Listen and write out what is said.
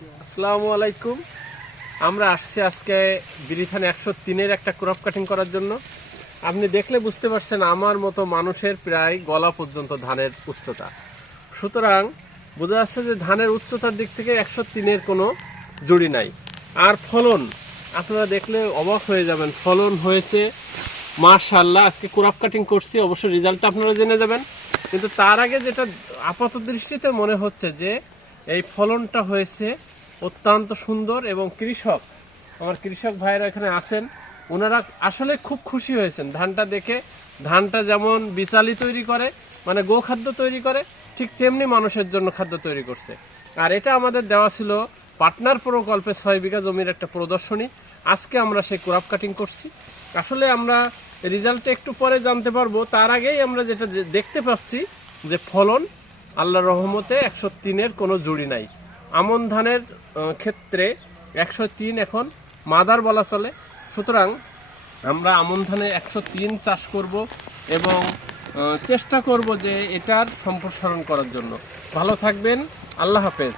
আসসালামু আলাইকুম। আমরা আসছি আজকে বিরিথানে একশো তিনের একটা ক্রপ কাটিং করার জন্য। আপনি দেখলে বুঝতে পারছেন আমার মতো মানুষের প্রায় গলা পর্যন্ত ধানের উচ্চতা। সুতরাং বোঝা যাচ্ছে যে ধানের উচ্চতার দিক থেকে একশো তিনের কোনো জুড়ি নাই। আর ফলন, আপনারা দেখলে অবাক হয়ে যাবেন, ফলন হয়েছে মাশাল্লাহ আজকে ক্রপ কাটিং করছি অবশ্য রেজাল্টটা আপনারা জেনে যাবেন। কিন্তু তার আগে যেটা আপাত দৃষ্টিতে মনে হচ্ছে যে এই ফলনটা হয়েছে অত্যন্ত সুন্দর এবং কৃষক, আমার কৃষক ভাইরা এখানে আছেন, ওনারা আসলে খুব খুশি হয়েছেন। ধানটা দেখে, ধানটা যেমন বিচালি তৈরি করে মানে গোখাদ্য তৈরি করে, ঠিক তেমনি মানুষের জন্য খাদ্য তৈরি করছে। আর এটা আমাদের দেওয়া ছিল পার্টনার প্রকল্পে ছয় বিঘা জমির একটা প্রদর্শনী। আজকে আমরা সেই ক্রপ কাটিং করছি। আসলে আমরা রেজাল্টটা একটু পরে জানতে পারব। তার আগেই আমরা যেটা দেখতে পাচ্ছি যে ফলন আল্লাহ রহমতে একশো তিনের কোনো জুড়ি নাই। আমন ধানের ক্ষেত্রে একশো তিন এখন, মাদার বলা চলে। সুতরাং আমরা আমন ধানে একশো তিন চাষ করব এবং চেষ্টা করব যে এটার সম্প্রসারণ করার জন্য। ভালো থাকবেন, আল্লাহ হাফেজ।